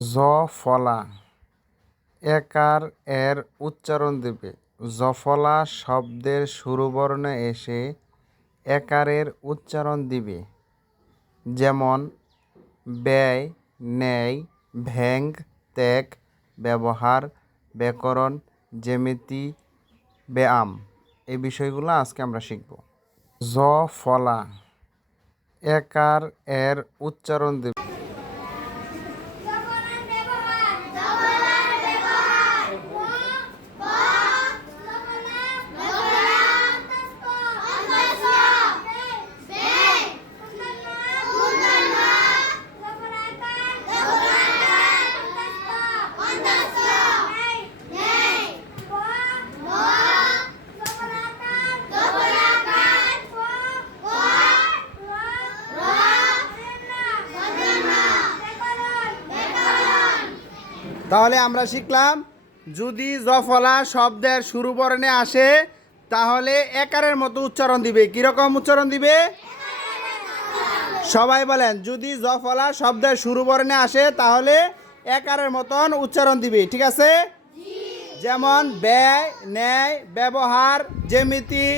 জ ফলা একার এর উচ্চারণ দিবে। জফলা শব্দের শুরু বর্ণে এসে একারের উচ্চারণ দিবে। যেমন ব্যয়, ন্যায়, ভ্যাং, ত্যাগ, ব্যবহার, ব্যাকরণ, জ্যামিতি, ব্যায়াম। এই বিষয়গুলো আজকে আমরা শিখব। জ ফলা একার এর উচ্চারণ দিবে। তাহলে আমরা শিখলাম, যদি জফলা শব্দের শুরু বর্ণে আসে তাহলে একারের মতো উচ্চারণ দিবে। কিরকম উচ্চারণ দিবে? সবাই বলেন, যদি জফলা শব্দের শুরু বর্ণে আসে তাহলে একারের মতন উচ্চারণ দিবে। ঠিক আছে? যেমন ব্যয়, ন্যায়, ব্যবহার, জ্যামিতি,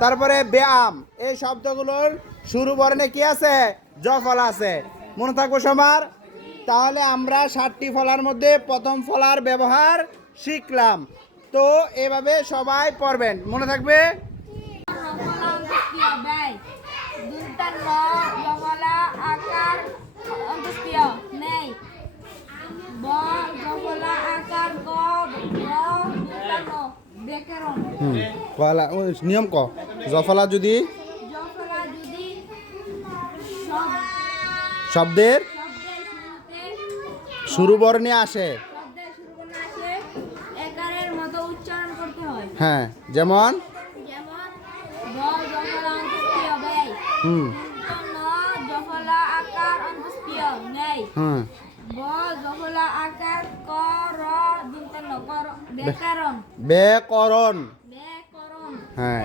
তারপরে ব্যায়াম, এই শব্দগুলোর শুরু বর্ণে কি আছে? জফলা আছে। মনে থাকবো সবার? তাহলে আমরা 7টি ফলার মধ্যে প্রথম ফলার ব্যবহার শিখলাম। তো এভাবে সবাই পড়বেন, মনে থাকবে? নিয়ম ক জফলা যদি শব্দের শুরু বর্ণে আসে, একারের মতো উচ্চারণ করতে হয়। হ্যাঁ, যেমন ব্যাকরণ, হ্যাঁ।